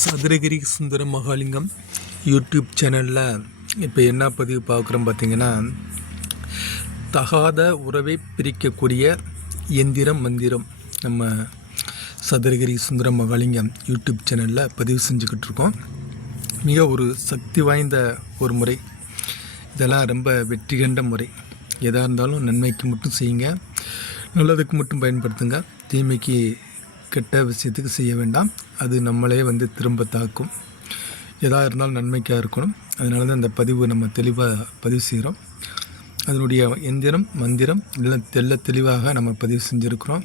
சதுரகிரி சுந்தர Mahalingam YouTube சேனலில் இப்போ என்ன பதிவு பார்க்குறோம் பார்த்திங்கன்னா, தகாத உறவை பிரிக்கக்கூடிய எந்திரம் மந்திரம் நம்ம சதுரகிரி சுந்தர மகாலிங்கம் யூடியூப் சேனலில் பதிவு செஞ்சுக்கிட்டு இருக்கோம். மிக ஒரு சக்தி வாய்ந்த ஒரு முறை. இதெல்லாம் ரொம்ப வெற்றி கண்ட முறை. எதாக இருந்தாலும் நன்மைக்கு மட்டும் செய்யுங்க, நல்லதுக்கு மட்டும் பயன்படுத்துங்க. தீமைக்கு கெட்ட விஷயத்துக்கு செய்ய வேண்டாம். அது நம்மளே திரும்ப தாக்கும். எதாக இருந்தாலும் நன்மைக்காக இருக்கணும். அதனால தான் இந்த பதிவு நம்ம தெளிவாக பதிவு செய்கிறோம். அதனுடைய எந்திரம் மந்திரம் எல்லாம் தெளிவாக நம்ம பதிவு செஞ்சுருக்கிறோம்.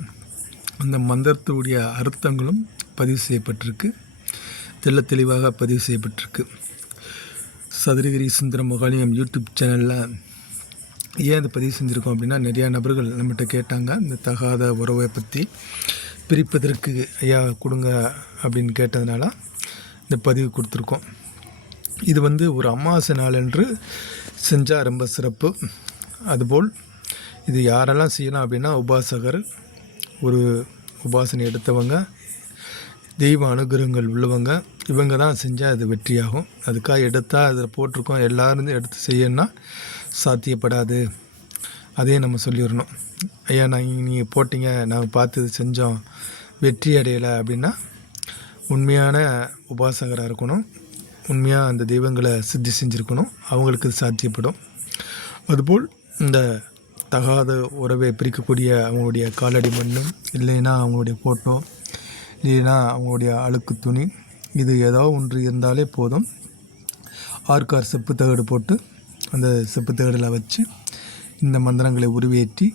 அந்த மந்திரத்துடைய அர்த்தங்களும் பதிவு செய்யப்பட்டிருக்கு, தெளிவாக பதிவு செய்யப்பட்டிருக்கு. சதுரகிரி சுந்தர மகாலிங்கம் யூடியூப் சேனலில் ஏன் அதை பதிவு செஞ்சுருக்கோம் அப்படின்னா, நிறையா நபர்கள் நம்மகிட்ட கேட்டாங்க, இந்த தகாத உறவை பற்றி பிரிப்பதற்கு ஐயா கொடுங்க அப்படின்னு கேட்டதுனால இந்த பதிவு கொடுத்துருக்கோம். இது ஒரு அமாவாசை நாளன்று செஞ்சால் ரொம்ப சிறப்பு. அதுபோல் இது யாரெல்லாம் செய்யலாம் அப்படின்னா, உபாசகர், ஒரு உபாசனை எடுத்தவங்க, தெய்வ அனுகிரகங்கள் உள்ளவங்க, இவங்க தான் செஞ்சால் அது வெற்றியாகும். அதுக்காக எடுத்தால் அதில் போட்டிருக்கோம் எல்லாரும் எடுத்து செய்யணும்னா சாத்தியப்படாது. அதையும் நம்ம சொல்லிடணும். ஐயா நீங்கள் போட்டிங்க, நாங்கள் பார்த்து இது செஞ்சோம், வெற்றி அடையலை அப்படின்னா உண்மையான உபாசகராக இருக்கணும். உண்மையாக அந்த தெய்வங்களை சித்தி செஞ்சுருக்கணும். அவங்களுக்கு இது சாத்தியப்படும். அதுபோல் இந்த தகாத உறவை பிரிக்கக்கூடிய அவங்களுடைய காலடி மண்ணும், இல்லைன்னா அவங்களுடைய ஃபோட்டோ, இல்லைன்னா அவங்களுடைய அழுக்கு துணி, இது ஏதோ ஒன்று இருந்தாலே போதும். ஆர்கார் செப்பு தகடு போட்டு அந்த செப்பு தகடில் வச்சு இந்த மந்திரங்களை உருவேற்றி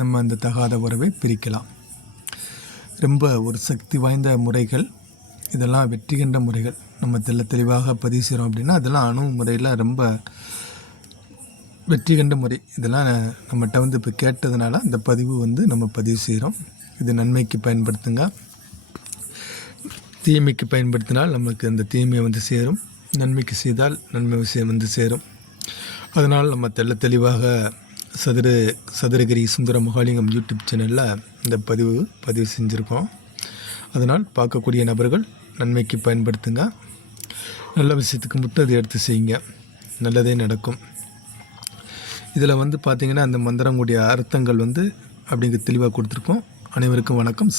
நம்ம அந்த தகாத உறவை பிரிக்கலாம். ரொம்ப ஒரு சக்தி வாய்ந்த முறைகள். இதெல்லாம் வெற்றி கண்ட முறைகள். நம்ம தெளிவாக பதிவு செய்கிறோம் அப்படின்னா, அதெல்லாம் அணுகுமுறையில் ரொம்ப வெற்றி கண்ட முறை. இதெல்லாம் நம்மகிட்ட இப்போ கேட்டதுனால இந்த பதிவு நம்ம பதிவு செய்கிறோம். இது நன்மைக்கு பயன்படுத்துங்க. தீமைக்கு பயன்படுத்தினால் நமக்கு அந்த தீமையை சேரும். நன்மைக்கு செய்தால் நன்மை விஷயம் சேரும். அதனால் நம்ம தெளிவாக சதுரகிரி சுந்தர மகாலிங்கம் யூடியூப் சேனலில் இந்த பதிவு செஞ்சுருக்கோம். அதனால் பார்க்கக்கூடிய நபர்கள் நன்மைக்கு பயன்படுத்துங்க. நல்ல விஷயத்துக்கு மட்டும் அதை எடுத்து செய்யுங்க, நல்லதே நடக்கும். இதில் பார்த்திங்கன்னா அந்த மந்திரங்களுடைய அர்த்தங்கள் அப்படிங்கிற தெளிவாக கொடுத்துருக்கோம். அனைவருக்கும் வணக்கம்.